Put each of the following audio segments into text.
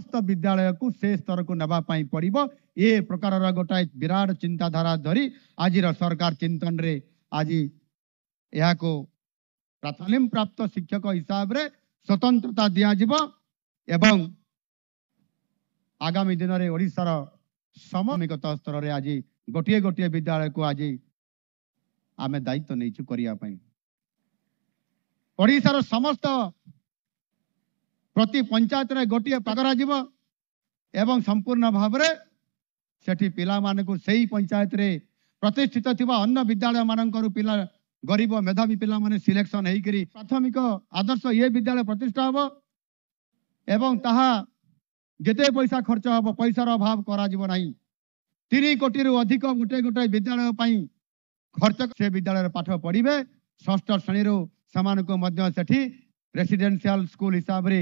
समस्त विद्यालय को से स्तर को नवा पड़ो ए प्रकार गोटाए विराट चिंताधारा धरी आज सरकार चिंतन रे आज यह को तालीम प्राप्त शिक्षक हिसाब रे स्वतंत्रता दिज्व एवं आगामी दिन में ओडिशार सममिगत स्तर में आज गोटे गोटे विद्यालय को आज आम दायित्व नहीं करने ओडिशार समस्त प्रति पंचायत रे गोटे पाकरा एवं संपूर्ण भाव में सेठी पिला मानकु सही पंचायत रे प्रतिष्ठित थिबा अन्य विद्यालय मानकर पिला गरीब मेधावी पिला माने सिलेक्शन हेकरी प्राथमिक आदर्श ये विद्यालय प्रतिष्ठा हो एवं ताहा जेते पैसा खर्च हम पैसार अभाव करा जीव नहीं 3 कोटी रु अधिक गोटे गोटे विद्यालय पई खर्च से विद्यालय पाठ पढ़िबे षष्ठ श्रेणी रो समान को मध्य सेठी रेसिडेंशियल स्कूल हिसाब रे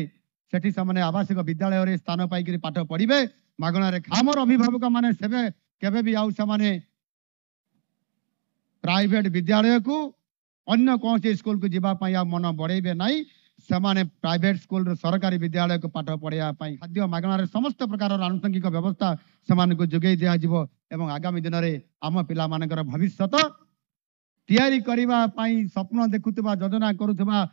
सेठी सामने आवासिक विद्यालय रे स्थान पाई पाठ पढ़िबे मागणा रे खामर अभिभावक माने सेबे केबे भी आउ सामने प्राइवेट विद्यालय को अन्य कौन से स्कूल को जीवा पाई मन बढ़ेबे नहीं सेमाने प्राइवेट स्कूल सरकारी विद्यालय को पाठ पढ़ाया खाद्य मागणार समस्त प्रकार आनुषंगिक व्यवस्था सेमान को जोगे दिया जिवो एवं आगामी दिन में आम पिला मानकर भविष्य तैयारी करबा पई स्वप्न देखुतबा योजना करुतबा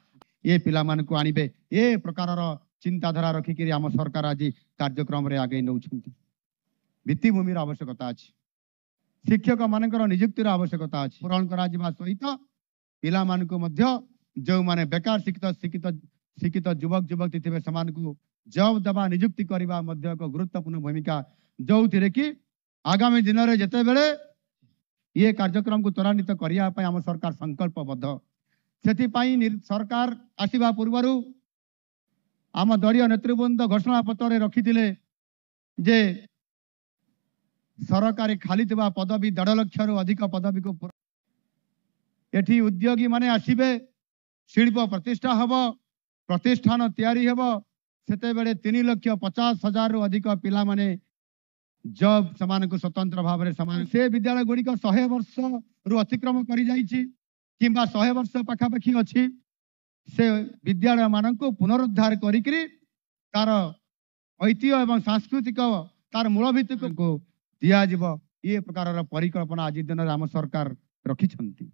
ये पिला मान को आनिबे ए प्रकार चिंताधारा रखिक आम सरकार आज कार्यक्रम रे आगे नौछंती भित्तिभूमि आवश्यकता अछि शिक्षक मानकर नियुक्तिर आवश्यकता अछि पूरण करा जिबा सहित पिला मान को मध्य जो माने बेकार शिक्षित युवक युवती थे समान को जॉब दबा नियुक्ति करबा मध्य एक गुरुत्वपूर्ण भूमिका जो थिरे कि आगामी दिन में जेते बेले ये कार्यक्रम को त्वरान्वित करिया पय आम सरकार संकल्पबद्ध सेति पई सरकार आसीबा पूर्वरु आम दलीय नेतृवृंद घोषणा पत्र रखिथिले जे सरकारी खाली थिबा पदवी 1.5 लाख रु अधिक पदवी को एठी उद्योगी माने आसीबे शिल्प प्रतिष्ठा हब प्रतिष्ठान तैयारी हब सेते बेले 3,50,000 रु अधिक पिला माने जॉब समान को स्वतंत्र भाव में समान से विद्यालय गुड़िक 100 वर्ष रु अतिक्रम करी जाइछि किंबा 100 वर्ष पाखापाखि अच्छी से विद्यालय मान को पुनरुद्धार करिकरी तार ऐतिह्य एवं सांस्कृतिक तार मूल भित्ति को दिया जीव ये प्रकार परिकल्पना आज दिन आम सरकार रखिछंती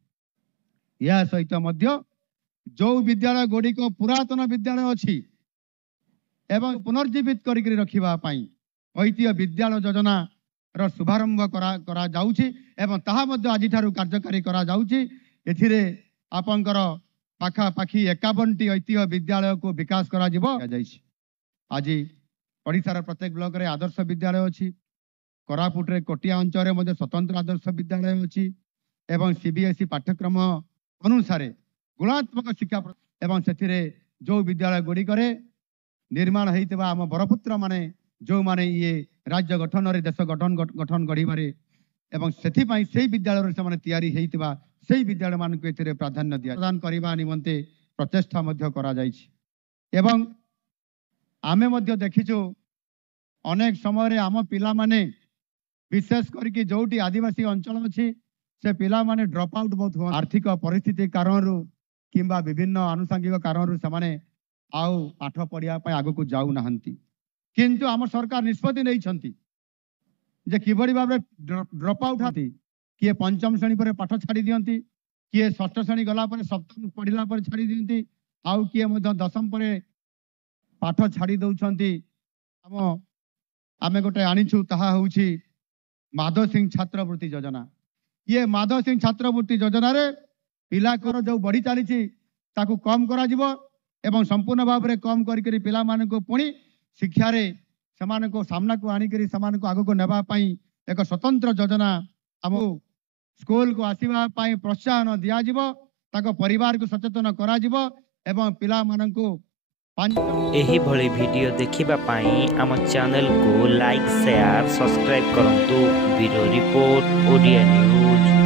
या सहित मध्य जो विद्यालय गुड़िक पुरातन विद्यालय अच्छी एवं पुनर्जीवित करिकरी रखिबा पई ऐतिह्य विद्यालय योजना रो शुभारंभ करा जाउछि एवं ताहा मध्य आज ठारू कार्यकारी करा जाउछि एथिरे आपनकर पाखापाखि 51टी ऐतिह्य विद्यालय को विकास करा जिवो आज ओडिशार प्रत्येक ब्लॉक रे आदर्श विद्यालय अच्छी कोरापुट रे कोटिया अंचल रे मध्य स्वतंत्र आदर्श विद्यालय अच्छी एवं सीबीएसई पाठ्यक्रम अनुसार गुणात्मक शिक्षा एवं सेथिरे जो विद्यालय गुड़ी करे निर्माण होइतबा आम बरपुत्र माने जो माने ये राज्य गठन रे देश गठन गढ़िबारे एवं सेथि पई सेही विद्यालय रे माने तैयारी होइतबा सेही विद्यालय मान को एथिरे प्राधान्य दिया प्रदान करबा निमंते प्रचेष्टा मध्य करा जाइछि एवं आमे मध्य देखिछु अनेक समय रे आम पिला माने विशेष करके जोटी आदिवासी अंचल अछि से पिला माने ड्रॉप आउट बहुत आर्थिक परिस्थिति कारणरू किंबा विभिन्न आनुषंगिक कारणरू से आउ पाठ पढ़िया आग को जाऊ नाहंती किंतु आम सरकार निष्पत्ति नहीं छंती जे किबड़ी भाव ड्रॉप आउट हाथी किए पंचम श्रेणी पर पाठ छाड़ी दियंती किए षष्ठ श्रेणी गला पर सप्तम पढ़िला पर छाड़ी दियंती आउ किए मध्य दशम पर पाठ छाड़ी दउछंती आमे गोटे आनिछु ताहा होउछि माधव सिंह छात्रवृत्ति योजना ये माधव सिंह छात्रवृत्ति योजना रे पिला को जो बढ़ी चली ताकू कम करा जिवो एवं संपूर्ण भाव में कम करी पिला मान को पुणी शिक्षा रे समान को सामना को आनिकरी समान को आगो को नेबा पाई एक स्वतंत्र योजना हम स्कूल को आसीबा पाई प्रोत्साहन दिया जिवो ताको परिवार को सचेतन करा जिवो एवं पिला मान को एही भली वीडियो देखिबा पाई आम चैनल को लाइक शेयर सब्सक्राइब करंतु ब्यूरो रिपोर्ट ओडिया न्यूज।